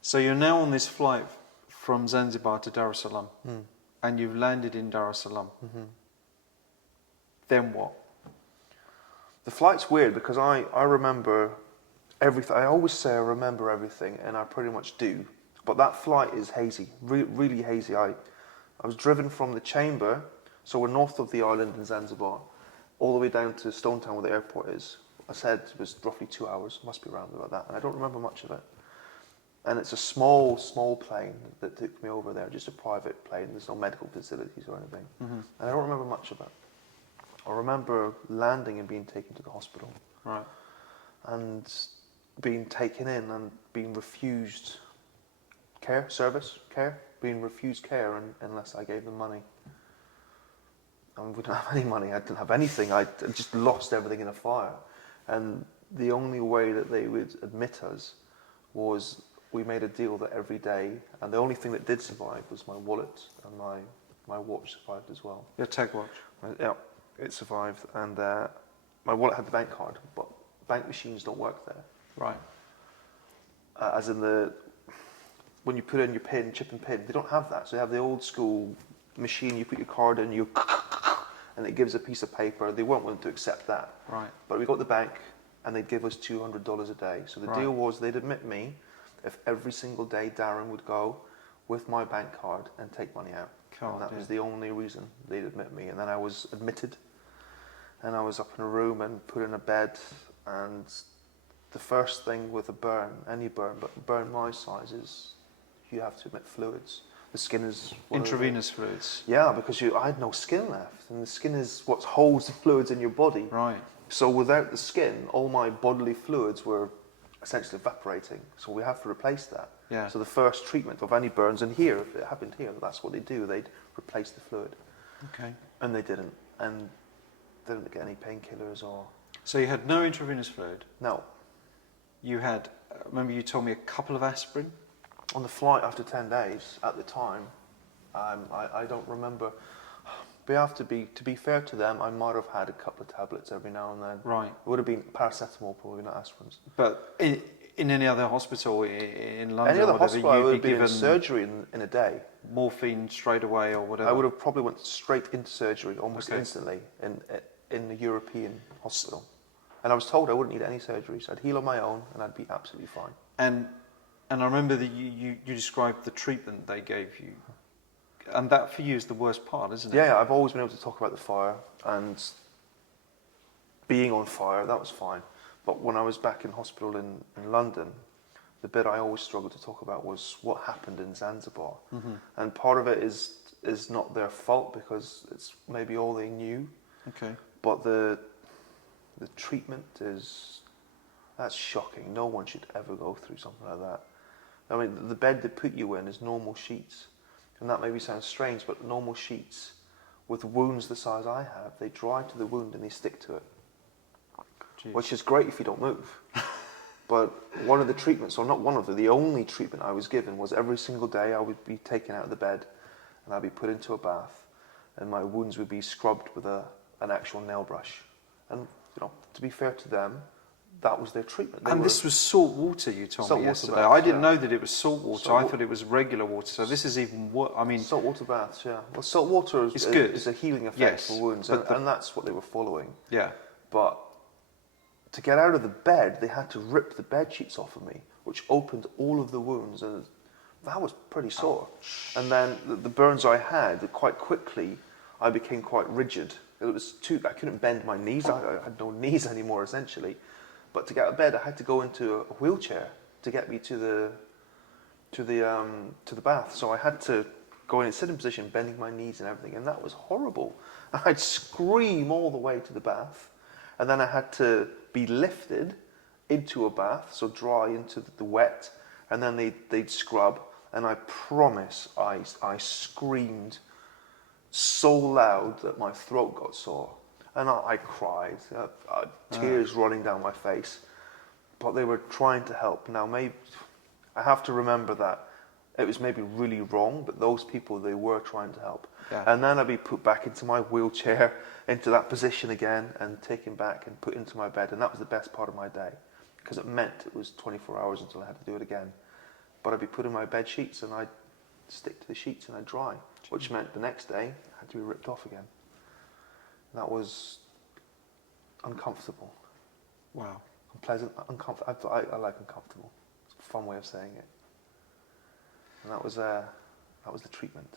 So you're now on this flight from Zanzibar to Dar es Salaam, and you've landed in Dar es Salaam. Then what? The flight's weird because I remember everything. I always say I remember everything, and I pretty much do. But that flight is hazy, really hazy. I was driven from the chamber, so we're north of the island in Zanzibar, all the way down to Stone Town where the airport is. I said it was roughly 2 hours, must be around about that, and I don't remember much of it. And it's a small plane that took me over there, just a private plane. There's no medical facilities or anything. And I don't remember much of it. I remember landing and being taken to the hospital. Right. And being taken in and being refused care, being refused care unless I gave them money. I wouldn't have any money, I didn't have anything, I just lost everything in a fire. And the only way that they would admit us was we made a deal that every day, and the only thing that did survive was my wallet, and my watch survived as well. Your tag watch? Yeah, it survived, and my wallet had the bank card, but bank machines don't work there. Right. As in when you put in your PIN, chip and PIN, they don't have that. So they have the old school machine, you put your card in, and it gives a piece of paper. They weren't willing to accept that. Right. But we got the bank, and they'd give us $200 a day. So the deal was they'd admit me if every single day Darren would go with my bank card and take money out. And that was the only reason they'd admit me. And then I was admitted, and I was up in a room and put in a bed, and the first thing with a burn, any burn, but a burn my size, is you have to admit fluids. The skin is... Intravenous fluids? Yeah, because I had no skin left, and the skin is what holds the fluids in your body. Right. So without the skin, all my bodily fluids were essentially evaporating, so we have to replace that. Yeah. So the first treatment of any burns, and here, if it happened here, that's what they do, they'd replace the fluid. Okay. And they didn't, and they didn't get any painkillers or... So you had no intravenous fluid? No. You had, remember you told me a couple of aspirin? On the flight after 10 days, at the time, I don't remember. But to be fair to them, I might have had a couple of tablets every now and then. Right. It would have been paracetamol, probably not aspirins. But in any other hospital in London, any other or whatever, hospital, I would have been given in surgery in a day. Morphine straight away or whatever. I would have probably went straight into surgery almost instantly in the European hospital. And I was told I wouldn't need any surgeries. I'd heal on my own, and I'd be absolutely fine. And I remember that you described the treatment they gave you. And that for you is the worst part, isn't it? Yeah, I've always been able to talk about the fire and being on fire, that was fine. But when I was back in hospital in London, the bit I always struggled to talk about was what happened in Zanzibar. And part of it is not their fault because it's maybe all they knew. Okay. But the treatment that's shocking. No one should ever go through something like that. I mean, the bed they put you in is normal sheets. And that maybe sounds strange, but normal sheets with wounds the size I have, they dry to the wound and they stick to it. Jeez. Which is great if you don't move. But one of the treatments, or not one of the only treatment I was given was every single day I would be taken out of the bed and I'd be put into a bath and my wounds would be scrubbed with an actual nail brush. And to be fair to them, that was their treatment. This was salt water, you told me yesterday. Baths, I didn't know that it was salt water. I thought it was regular water. So this is even what I mean. Salt water baths, yeah. Well, salt water is a healing effect for wounds, and that's what they were following. Yeah. But to get out of the bed, they had to rip the bed sheets off of me, which opened all of the wounds, and that was pretty sore. And then the burns I had, quite quickly, I became quite rigid. It was I couldn't bend my knees. I had no knees anymore, essentially. But to get out of bed, I had to go into a wheelchair to get me to the bath. So I had to go in a sitting position, bending my knees and everything, and that was horrible. I'd scream all the way to the bath, and then I had to be lifted into a bath, so dry into the wet, and then they'd scrub. And I promise, I screamed so loud that my throat got sore. And I cried, tears running down my face. But they were trying to help. Now, maybe I have to remember that it was maybe really wrong, but those people, they were trying to help. Yeah. And then I'd be put back into my wheelchair, into that position again, and taken back and put into my bed. And that was the best part of my day, because it meant it was 24 hours until I had to do it again. But I'd be put in my bed sheets, and I'd stick to the sheets and I'd dry, which meant the next day I had to be ripped off again. And that was uncomfortable. Wow. Unpleasant, uncomfortable. I like uncomfortable. It's a fun way of saying it. And that was the treatment.